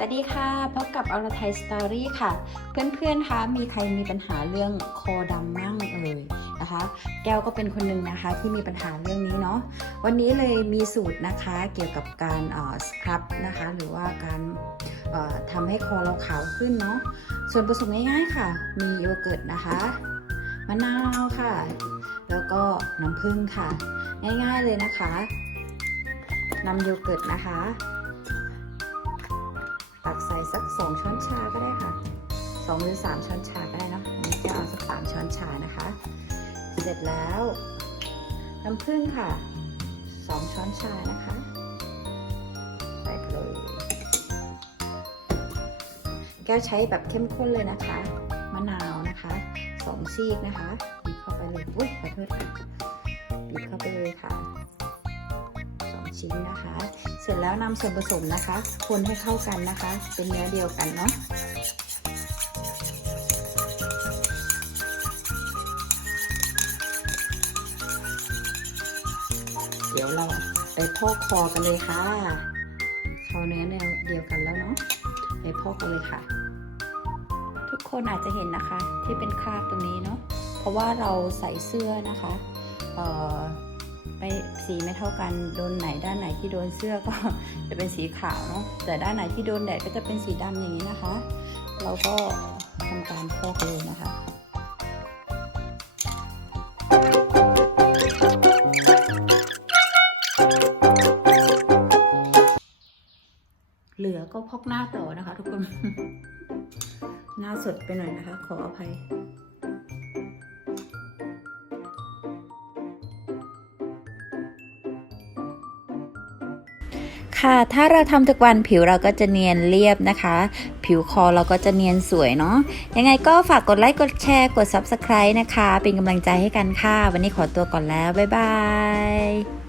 วัสดีค่ะพบกับอรไทยสตอรี่ค่ะ เพื่อนๆคะมีใครมีปัญหาเรื่องคอดำมั่งเอ่ยนะคะ แก้วก็เป็นคนหนึ่งนะคะที่มีปัญหาเรื่องนี้เนาะวันนี้เลยมีสูตรนะคะเกี่ยวกับการสครับนะคะ หรือว่าการเอ่อทำให้คอเราขาวขึ้นเนาะส่วนผสมง่ายๆค่ะ มีโยเกิร์ตนะคะมะนาวค่ะ แล้วก็น้ำผึ้งค่ะ ง่ายๆเลยนะคะนำโยเกิร์ตนะคะ 2 ช้อนชาก็ได้ค่ะ 2 หรือ 3 ช้อนชาก็ได้นะนี่จะเอาสักสามช้อนชานะคะ เสร็จแล้ว น้ำผึ้งค่ะ 2 ช้อนชานะคะ ใส่เลย แก้วใช้แบบเข้มข้นเลยนะคะ มะนาวนะคะ 2 ซีกนะคะเข้าไปเลยอุ้ยไชิ้นนะคะ เสร็จแล้วนำส่วนผสมนะคะ คนให้เข้ากันนะคะ เป็นเนื้อเดียวกันเนาะเดี๋ยวเราไปพอกคอกันเลยค่ะคอเนื้อแนวเดียวกันแล้วเนาะไปพอกกันเลยค่ะ ทุกคนอาจจะเห็นนะคะ ที่เป็นคราบตรงนี้เนาะเพราะว่าเราใส่เสื้อนะคะเอ่อ ไปสีไม่เท่ากันโดนไหนด้านไหนที่โดนเสื้อก็จะเป็นสีขาวเนาะแต่ด้านไหนที่โดนแดดก็จะเป็นสีดำอย่างนี้นะคะ เราก็ทำการพอกเลยนะคะเหลือก็พอกหน้าต่อนะคะทุกคน หน้าสดไปหน่อยนะคะ ขออภัย ค่ะ ถ้าเราทำทุกวันผิวเราก็จะเนียนเรียบนะคะ ผิวคอเราก็จะเนียนสวยเนาะ ยังไงก็ฝากกดไลค์ กดแชร์ กด Subscribe นะคะ เป็นกำลังใจให้กันค่ะ วันนี้ขอตัวก่อนแล้ว บ๊ายบาย